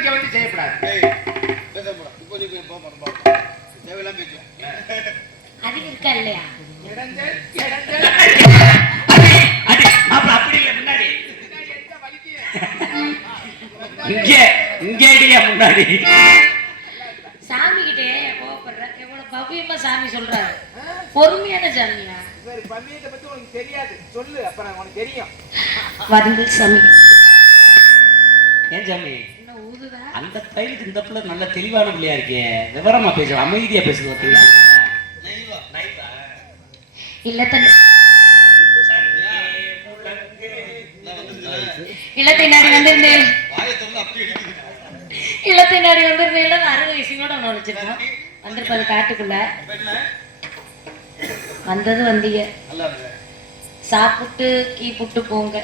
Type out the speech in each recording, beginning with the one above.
இங்க வந்து செய்யக்கூடாது அது இருக்கா இல்லையா? அப்படி இல்ல முன்னாடி? இங்க இங்கேடியா முன்னாடி. சாமி கிட்டே கோவப்படுற. எவ்வளவு பவ்யமா சாமி சொல்றாரு. பொறுமையான சாமியா? இவர் பவியத்தை பத்தி உனக்கு தெரியாது. சொல்லு அப்புறம் உனக்கு தெரியும். வந்து சாமி. ஏன் சாமி? அந்த பையனுக்கு இந்த பிள்ளை நல்ல தெளிவான பிள்ளையா இருக்கே. விவரமா பேசுற அமைதியா பேசுது பார்த்தீங்களா இல்ல தண்ணி இல்லத்தை நாடி வந்திருந்தேன் இல்லத்தை நாடி வந்திருந்தேன் அறுபது வயசுங்களோட ஒண்ணு வச்சிருக்கோம். வந்திருப்பது காட்டுக்குள்ள. வந்தது வந்தீங்க சாப்பிட்டு கீ புட்டு போங்க.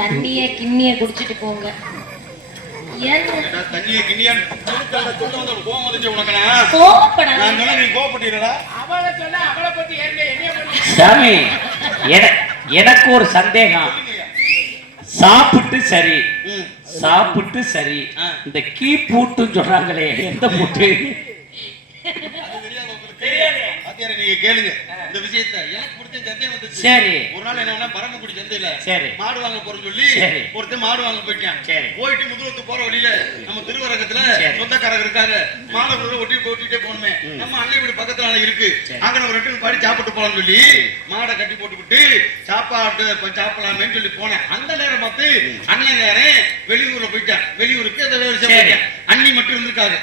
தண்ணிய கிண்ணிய குடிச்சிட்டு போங்க. தண்ணியை கிண்ணியான்னு சொல்ல வந்த கோவம் வந்துச்சு உனக்கு கோவப்படாத. நீ கோவப்பட்டீங்களா? அவளை சொன்னா பத்தி சாமி எனக்கு ஒரு சந்தேகம். சாப்பிட்டு சரி. ம். சாப்பிட்டு சரி. ஆ. இந்த கீ பூட்டுன்னு சொல்றாங்களே எந்த பூட்டு? நீங்க கேளுங்க. இந்த விஷயத்த சந்தை வந்துச்சு. சரி. ஒரு நாள் என்ன பரமக்குடி சந்தையில. சரி. மாடு வாங்க போறேன்னு சொல்லி சரி. ஒருத்தன் மாடு வாங்க போயிட்டான். சரி. போயிட்டு முதுகுத்து போற வழியில நம்ம திருவரங்கத்துல. சொந்தக்காரங்க இருக்காங்க மாலை ஒட்டி போட்டுட்டே போகணுமே. நம்ம அண்ணன் வீடு பக்கத்துல அங்க இருக்கு. அங்க நம்ம ரெண்டு பாடி சாப்பிட்டு போலாம்னு சொல்லி மாடை கட்டி போட்டு விட்டு சாப்பாடு சாப்பிடலாமேன்னு சொல்லி போனேன். அந்த நேரம் பார்த்து அண்ணங்காரன் வெளியூர்ல போயிட்டான் வெளியூருக்கு. அண்ணி மட்டும் இருந்திருக்காங்க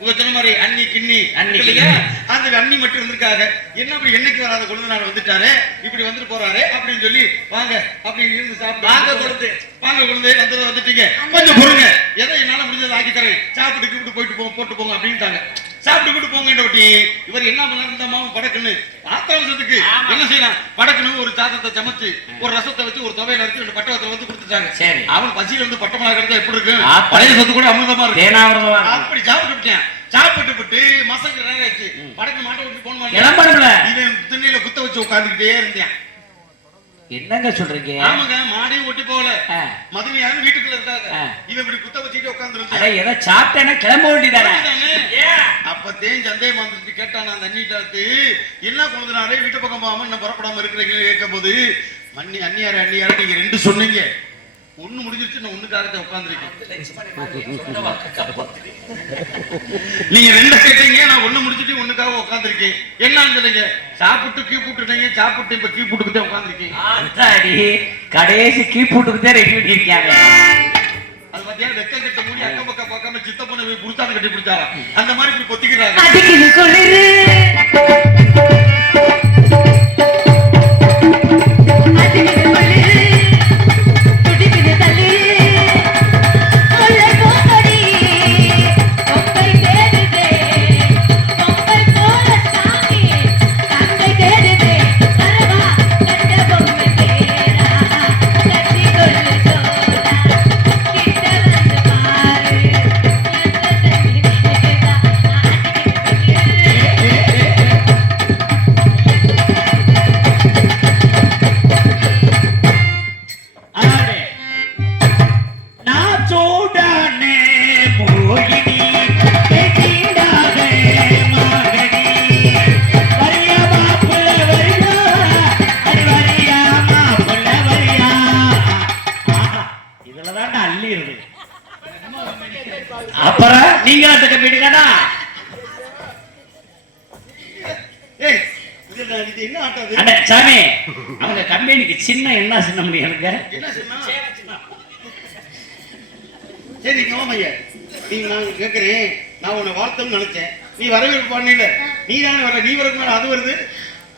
உங்க சொன்ன மாதிரி அண்ணி கிண்ணி அண்ணி, இல்லையா? கிண்ணி. அந்த அண்ணி மட்டும் இருந்திருக்காங்க. என்ன அப்படி என்னைக்கு வராத கொழுந்து நாள் வந்துட்டாரு? இப்படி வந்துட்டு போறாரு அப்படின்னு சொல்லி வாங்க அப்படி இருந்து சாப்பிட்டு வாங்க கொழுந்து. வாங்க கொழுந்து வந்து வந்துட்டீங்க. கொஞ்சம் பொறுங்க. எதை என்னால முடிஞ்சதை ஆக்கி தரேன் சாப்பிட்டு கிப்பிட்டு போயிட்டு போங்க போட்டு போங்க அப்படின்ட்டாங்க. சாப்பிட்டு கிட்டு போங்க ஒட்டி இவர் என்ன பண்ணாரு இந்த மாவு படக்குன்னு ஆத்தாவசத்துக்கு என்ன செய்யலாம்? படக்குன்னு ஒரு சாதத்தை சமைச்சு ஒரு ரசத்தை வச்சு ஒரு துவையில வச்சு ரெண்டு பட்டவத்தை வந்து கொடுத்துட்டாங்க. சரி. அவன் பசியில இருந்து பட்டமா கிடைச்சா எப்படி இருக்கு? பழைய சொத்து கூட அமிர்தமா இருக்கு. அப்படி சாப்பிட்டு விட்டேன். சாப்பிட்டு விட்டு மசங்க நேரம் ஆச்சு படக்கு மாட்டை விட்டு போன இவன் திண்ணையில குத்த வச்சு உட்கார்ந்துகிட்டே இருந்தேன். என்னங்க சொல்றீங்க? ஆமாங்க மாடையும் ஒட்டி போகல. மதுமையாரும் வீட்டுக்குள்ள இருக்காங்க. இவன் இப்படி குத்த வச்சுட்டு உட்கார்ந்து அட ஏதோ சாப்பிட்டேன்னா கிளம்ப வேண்டியதானே? அப்பத்தேன் சந்தேகம் வந்துட்டு கேட்டான் அந்த அண்ணிட்டாத்து என்ன கொழுந்தினாரே வீட்டு பக்கம் போகாம இன்னும் புறப்படாம இருக்கிறீங்க கேட்கும் போது மண்ணி அண்ணியாரு அண்ணியாரு நீங்க ரெண்டு சொன்னீங்க. ஒண்ணு முடிஞ்சிருச்சு நான் ஒண்ணுக்காகத்தான் உட்கார்ந்துருக்கேன். நீங்க ரெண்டு கேட்டீங்க நான் ஒண்ணு முடிச்சிட்டு ஒண்ணுக்காக உட்கார்ந்திருக்கேன். என்னன்னு சொன்னீங்க சாப்பிட்டு கீ போட்டுட்டீங்க சாப்பிட்டு இப்ப கீ போட்டுக்கிட்டே உட்கார்ந்திருக்கேன். அந்தாடி கடைசி கீ பூட்டுக்கு தான் ரெடி பண்ணிருக்காங்க அது பாத்தியா வெக்க கட்ட மூடி அக்கம் பக்கம் பார்க்காம சித்தப்பனை புடிச்சாங்க கட்டி பிடிச்சாரா அந்த மாதிரி இப்படி பொத்திக்கிறாங்க சின்ன என்ன சின்ன முடியும் எனக்கு? என்ன சொன்னா? சரி இங்க வாம்மா ஐயா. நீ நான் கேக்குறேன். நான் உன்னை வாழ்த்தணும்னு நினைச்சேன். நீ வரவேற்பு பண்ணல. நீ தானே வர நீ வரக்கு அது வருது.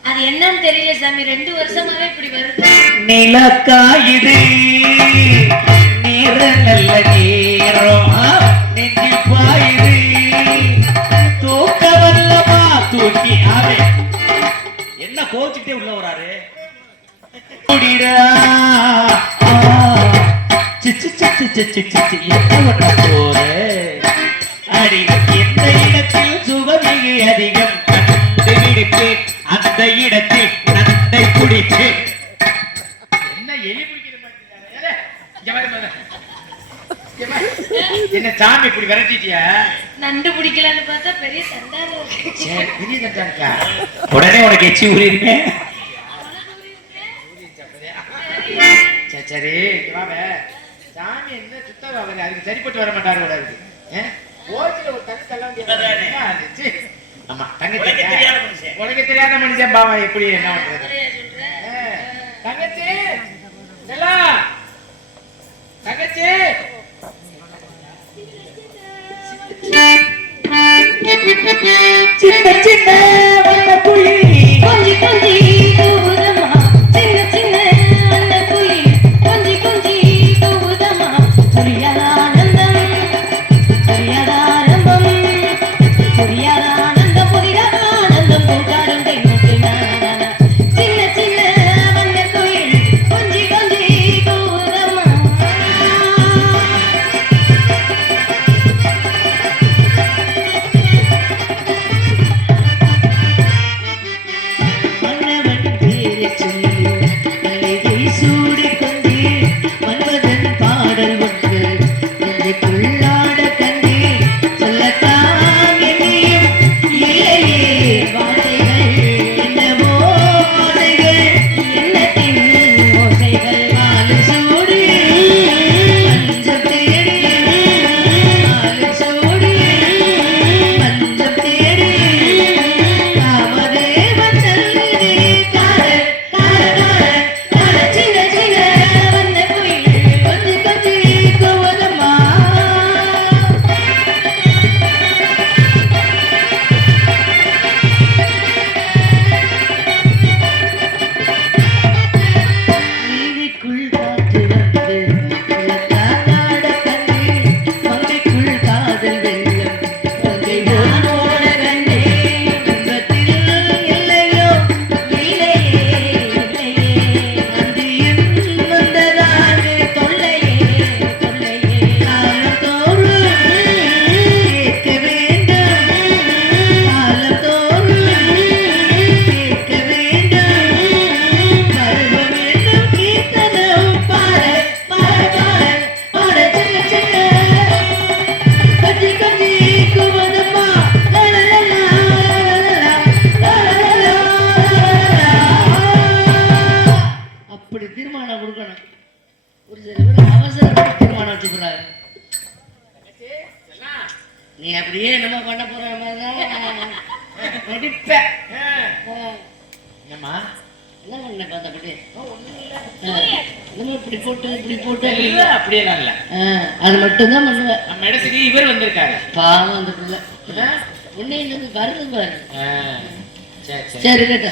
அது என்னன்னு தெரியல சாமி. ரெண்டு வருஷமாவே இப்படி வருது. நிலக்காயுது நீர நல்ல நீரம் நெஞ்சில் பாயுது தூக்க வல்லமா தூக்கி ஆவே. என்ன கோச்சுக்கிட்டே உள்ள எந்த இடத்தில் சுகமிகு அதிகம் கண்டுபிடிப்பேன் அந்த இடத்தில் நத்தை என்ன எலி சாமி இப்படி விரட்டிட்டியா நண்டு பிடிக்கலான்னு பார்த்தா பெரிய சரி பெரிய உடனே உனக்கு எச்சி ஊறிடுமே சரி வாவே. சாமி என்ன சுத்தம் அவர் அதுக்கு சரிப்பட்டு வர மாட்டாரு இருக்கு ஏ? ஓசில ஒரு தண்ணி தள்ள ஆமா தங்கச்சி உனக்கு தெரியாத மனுஷன். உனக்கு தெரியாத மனுஷன் பாவா எப்படி என்ன பண்றது தங்கச்சி செல்லா தங்கச்சி சின்ன சின்ன வண்ண ஒரு சில பேர் அவசர தீர்மானம் வச்சுக்கிறாங்க நீ அப்படியே என்னமோ பண்ண போற நடிப்ப. என்னம்மா என்ன பண்ண பார்த்தபடி இப்படி போட்டு இப்படி போட்டு இல்ல அப்படியெல்லாம் இல்ல அது மட்டும்தான் பண்ணுவேன் நம்ம இடத்துக்கு இவர் வந்திருக்காரு பாவம் அந்த பிள்ளை ஆ? உன்னையிலிருந்து வருது பாரு சரி சரி சரி